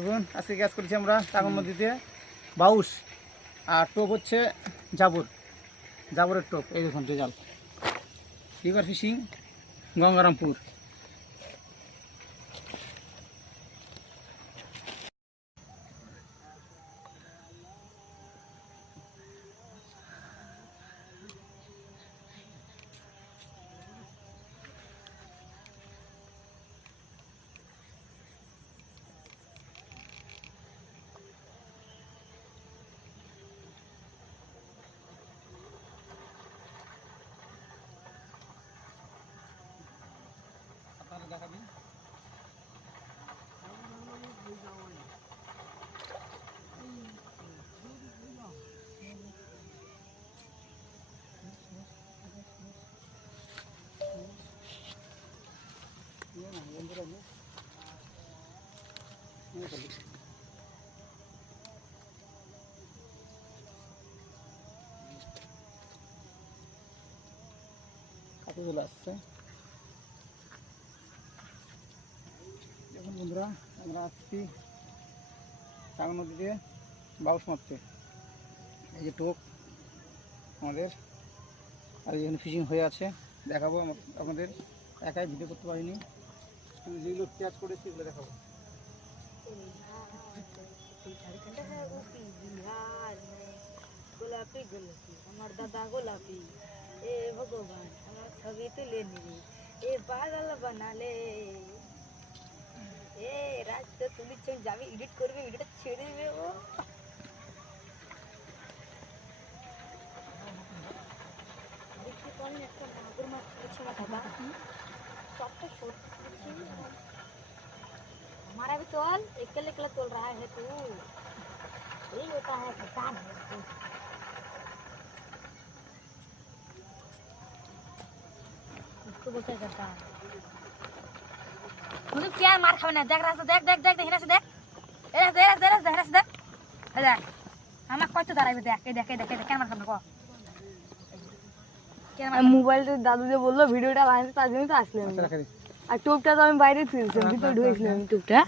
দেখুন আজকে গ্যাস করেছি আমরা টাঙ্গন নদীতে বাউস, আর টোপ হচ্ছে জাবরের টোপ। এই দেখুন রেজাল্ট, রিভার ফিশিং গঙ্গারামপুর। আপনারা দেখাবেন কাছে চলে আসছে। দেখুন বন্ধুরা, আমরা আসছি টাঙ্গন নদীতে বাউস মারতে। এই যে টোপ আমাদের, আর এখানে ফিশিং হয়ে আছে, দেখাবো আপনাদের। একাই ভিডিও করতে পারিনি, আমি যেগুলো ক্যাচ করেছি সেগুলো দেখাবো। গোলাপি গোলাপি আমার দাদা গোলাপি, এ ভগবান আমার ছবি তুলে নিবি, এ পাগল বানালে। এ রাজ তো তুলির ছবি যাবি এডিট করবি, ভিডিওটা ছেড়ে দেবে ও। দেখতে পারলেন একটা মাগুর মাছ ছেড়েছে আমার দাদা, चौथा शॉट हमारा भी तोल एकल एकल तोल रहा है तू, यही होता है खटान है इसको बोलते करता है मुझे क्या मार खाने ना देख रहा है, देख देख देख देख रहा है, देख देख रहा है अरे हमें कोई तो दारा भी देख देख देख देख क्या मार खाने को মোবাইল তো দাদু যে বললো ভিডিওটা বানাতে, তার জন্য তো আসলাম। আর টুপটা তো আমি বাইরে তুলছিলাম, ভিতরে ঢুকেছিলাম টুপটা।